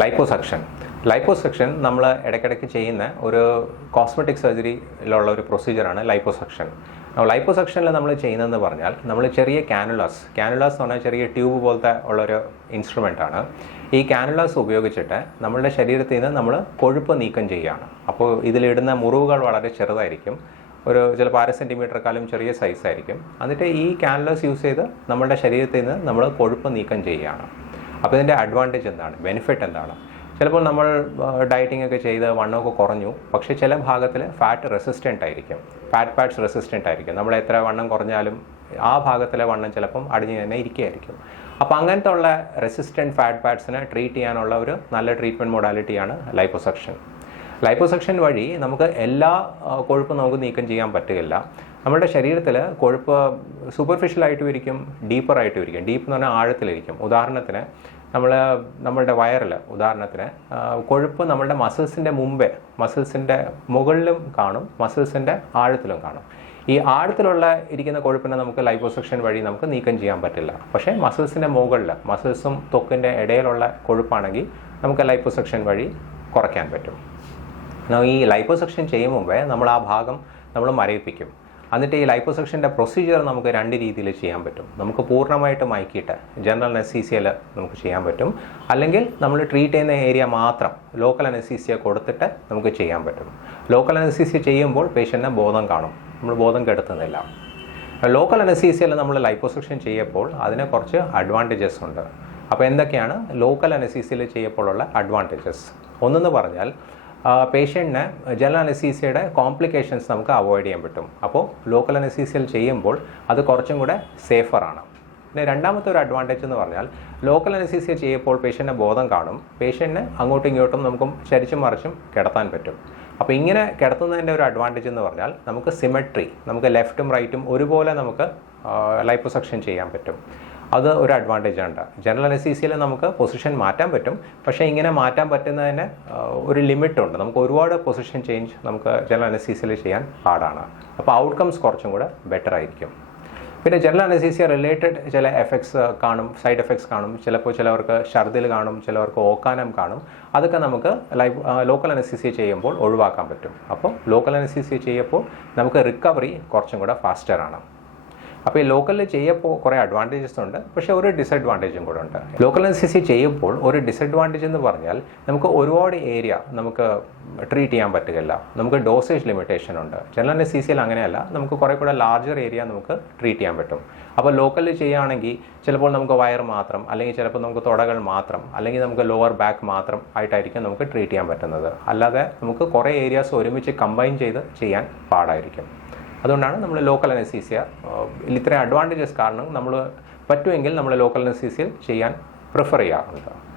Liposuction liposuction നമ്മൾ ഇടയ്ക്കിടയ്ക്ക് ചെയ്യുന്ന ഒരു കോസ്മെറ്റിക് സർജറിയിലുള്ള ഒരു പ്രൊസീജിയറാണ് ലൈപ്പോസക്ഷൻ ലൈപ്പോസക്ഷനിൽ നമ്മൾ ചെയ്യുന്നതെന്ന് പറഞ്ഞാൽ നമ്മൾ ചെറിയ കാനുലാസ് കാനുലാസ് എന്ന് പറഞ്ഞാൽ ചെറിയ ട്യൂബ് പോലത്തെ ഉള്ളൊരു ആണ്. ഈ കാനുലാസ് ഉപയോഗിച്ചിട്ട് നമ്മളുടെ ശരീരത്തിൽ നിന്ന് നമ്മൾ കൊഴുപ്പ് നീക്കം ചെയ്യുകയാണ്. അപ്പോൾ ഇതിലിടുന്ന മുറിവുകൾ വളരെ ചെറുതായിരിക്കും. ഒരു ചിലപ്പോൾ അര സെന്റിമീറ്ററെക്കാളും ചെറിയ സൈസായിരിക്കും എന്നിട്ട് ഈ കാനുലാസ് യൂസ് ചെയ്ത് നമ്മളുടെ ശരീരത്തിൽ നിന്ന് നമ്മൾ കൊഴുപ്പ് നീക്കം ചെയ്യുകയാണ്. അപ്പോൾ ഇതിന്റെ അഡ്വാന്റേജ് എന്താണ്? ബെനിഫിറ്റ് എന്താണ്? ചിലപ്പോൾ നമ്മൾ ഡയറ്റിംഗ് ഒക്കെ ചെയ്ത് വണ്ണമൊക്കെ കുറഞ്ഞു. പക്ഷേ ചില ഭാഗത്തിൽ ഫാറ്റ് റെസിസ്റ്റന്റ് ആയിരിക്കും. ഫാറ്റ് പാഡ്സ് റെസിസ്റ്റന്റ് ആയിരിക്കും. നമ്മൾ എത്ര വണ്ണം കുറഞ്ഞാലും ആ ഭാഗത്തിലെ വണ്ണം ചിലപ്പം അടിഞ്ഞു തന്നെ ഇരിക്കുകയായിരിക്കും. അപ്പോൾ അങ്ങനത്തെ ഉള്ള റെസിസ്റ്റന്റ് ഫാറ്റ് പാഡ്സിനെ ട്രീറ്റ് ചെയ്യാനുള്ള ഒരു നല്ല ട്രീറ്റ്മെന്റ് മൊഡാലിറ്റിയാണ് ലൈപ്പോസക്ഷൻ ലൈപ്പോസക്ഷൻ വഴി നമുക്ക് എല്ലാ കൊഴുപ്പും നമുക്ക് നീക്കം ചെയ്യാൻ പറ്റുകയില്ല. നമ്മുടെ ശരീരത്തിൽ കൊഴുപ്പ് സൂപ്പർഫിഷ്യലായിട്ടും ഇരിക്കും ഡീപ്പറായിട്ടും ഇരിക്കും ഡീപ്പ് എന്ന് പറഞ്ഞാൽ ആഴത്തിലിരിക്കും. ഉദാഹരണത്തിന് നമ്മൾ നമ്മളുടെ വയറിൽ ഉദാഹരണത്തിന് കൊഴുപ്പ് നമ്മളുടെ മസിൽസിന്റെ മുമ്പേ മസിൽസിന്റെ മുകളിലും കാണും മസിൽസിന്റെ ആഴത്തിലും കാണും. ഈ ആഴത്തിലുള്ള ഇരിക്കുന്ന കൊഴുപ്പിനെ നമുക്ക് ലൈപ്പോസക്ഷൻ വഴി നമുക്ക് നീക്കം ചെയ്യാൻ പറ്റില്ല. പക്ഷേ മസിൽസിന്റെ മുകളിൽ മസിൽസും ത്വക്കിന്റെ ഇടയിലുള്ള കൊഴുപ്പാണെങ്കിൽ നമുക്ക് ലൈപ്പോസക്ഷൻ വഴി കുറയ്ക്കാൻ പറ്റും. ഈ ലൈപ്പോസക്ഷൻ ചെയ്യും മുമ്പേ നമ്മൾ ആ ഭാഗം നമ്മൾ മരവിപ്പിക്കും. എന്നിട്ട് ഈ ലൈപ്പോസക്ഷന്റെ പ്രൊസീജിയർ നമുക്ക് രണ്ട് രീതിയിൽ ചെയ്യാൻ പറ്റും. നമുക്ക് പൂർണമായിട്ട് മയക്കിയിട്ട് ജനറൽ അനസീസിയയിൽ നമുക്ക് ചെയ്യാൻ പറ്റും. അല്ലെങ്കിൽ നമ്മൾ ട്രീറ്റ് ചെയ്യുന്ന ഏരിയ മാത്രം ലോക്കൽ അനസീസിയ കൊടുത്തിട്ട് നമുക്ക് ചെയ്യാൻ പറ്റും. ലോക്കൽ അനസീസിയ ചെയ്യുമ്പോൾ പേഷ്യന്റിന് ബോധം കാണും. നമ്മൾ ബോധം കെടുത്തുന്നില്ല. ലോക്കൽ അനസീസിയയിൽ നമ്മൾ ലൈപ്പോസക്ഷൻ ചെയ്യുമ്പോൾ അതിന് കുറച്ച് അഡ്വാന്റേജസ് ഉണ്ട്. അപ്പോൾ എന്തൊക്കെയാണ്? ലോക്കൽ അനസീസിയയിൽ ചെയ്യപ്പോഴുള്ള അഡ്വാന്റേജസ് ഒന്നെന്ന് പറഞ്ഞാൽ പേഷ്യന്റിന് ജനറൽ അനസീസിയയുടെ കോംപ്ലിക്കേഷൻസ് നമുക്ക് അവോയ്ഡ് ചെയ്യാൻ പറ്റും. അപ്പോൾ ലോക്കൽ അനസീസിയൽ ചെയ്യുമ്പോൾ അത് കുറച്ചും കൂടെ സേഫറാണ് പിന്നെ രണ്ടാമത്തെ ഒരു അഡ്വാന്റേജ് എന്ന് പറഞ്ഞാൽ ലോക്കൽ അനസീസിയ ചെയ്യുമ്പോൾ പേഷ്യന്റെ ബോധം കാണും. പേഷ്യന്റിന് അങ്ങോട്ടും ഇങ്ങോട്ടും നമുക്ക് ചരിച്ചും മറിച്ചും കിടത്താൻ പറ്റും. അപ്പോൾ ഇങ്ങനെ കിടത്തുന്നതിന്റെ ഒരു അഡ്വാന്റേജ് എന്ന് പറഞ്ഞാൽ നമുക്ക് സിമെട്രി നമുക്ക് ലെഫ്റ്റും റൈറ്റും ഒരുപോലെ നമുക്ക് ലൈപ്പോസക്ഷൻ ചെയ്യാൻ പറ്റും. അത് ഒരു അഡ്വാന്റേജ് ഉണ്ട് ജനറൽ അനസീസിയിൽ നമുക്ക് പൊസിഷൻ മാറ്റാൻ പറ്റും. പക്ഷേ ഇങ്ങനെ മാറ്റാൻ പറ്റുന്നതിന് ഒരു ലിമിറ്റുണ്ട് നമുക്ക് ഒരുപാട് പൊസിഷൻ ചേഞ്ച് നമുക്ക് ജനറൽ അനസീസിയിൽ ചെയ്യാൻ പാടാണ്. അപ്പോൾ ഔട്ട്കംസ് കുറച്ചും കൂടെ ബെറ്റർ ആയിരിക്കും. പിന്നെ ജനറൽ അനസീസിയ റിലേറ്റഡ് ചില എഫക്ട്സ് കാണും സൈഡ് എഫക്ട്സ് കാണും. ചിലപ്പോൾ ചിലവർക്ക് ഛർദിൽ കാണും ചിലവർക്ക് ഓക്കാനം കാണും. അതൊക്കെ നമുക്ക് ലൈഫ് ലോക്കൽ അനസീസിയ ചെയ്യുമ്പോൾ ഒഴിവാക്കാൻ പറ്റും. അപ്പോൾ ലോക്കൽ അനസീസിയ ചെയ്യുമ്പോൾ നമുക്ക് റിക്കവറി കുറച്ചും കൂടെ ഫാസ്റ്ററാണ് അപ്പോൾ ഈ ലോക്കലിൽ ചെയ്യപ്പോൾ കുറേ അഡ്വാന്റേജസ് ഉണ്ട്. പക്ഷേ ഒരു ഡിസഡ്വാന്റേജും കൂടെ ഉണ്ട്. ലോക്കൽ സി ചെയ്യുമ്പോൾ ഒരു ഡിസഡ്വാന്റേജ് എന്ന് പറഞ്ഞാൽ നമുക്ക് ഒരുപാട് ഏരിയ നമുക്ക് ട്രീറ്റ് ചെയ്യാൻ പറ്റുകയില്ല. നമുക്ക് ഡോസേജ് ലിമിറ്റേഷൻ ഉണ്ട്. ജനറൽ എൻ സി സിയിൽ അങ്ങനെയല്ല. നമുക്ക് കുറേ കൂടെ ലാർജർ ഏരിയ നമുക്ക് ട്രീറ്റ് ചെയ്യാൻ പറ്റും. അപ്പോൾ ലോക്കലിൽ ചെയ്യുകയാണെങ്കിൽ ചിലപ്പോൾ നമുക്ക് വയർ മാത്രം അല്ലെങ്കിൽ ചിലപ്പോൾ നമുക്ക് തുടകൾ മാത്രം അല്ലെങ്കിൽ നമുക്ക് ലോവർ ബാക്ക് മാത്രം ആയിട്ടായിരിക്കും നമുക്ക് ട്രീറ്റ് ചെയ്യാൻ പറ്റുന്നത്. അല്ലാതെ നമുക്ക് കുറേ ഏരിയാസ് ഒരുമിച്ച് കമ്പൈൻ ചെയ്ത് ചെയ്യാൻ പാടായിരിക്കും. അതുകൊണ്ടാണ് നമ്മൾ ലോക്കൽ അനസീസിയ ഇത്രയും അഡ്വാന്റേജസ് കാരണം നമ്മൾ പറ്റുമെങ്കിൽ നമ്മൾ ലോക്കൽ അനസീസിയ ചെയ്യാൻ പ്രിഫർ ചെയ്യാറുണ്ട്.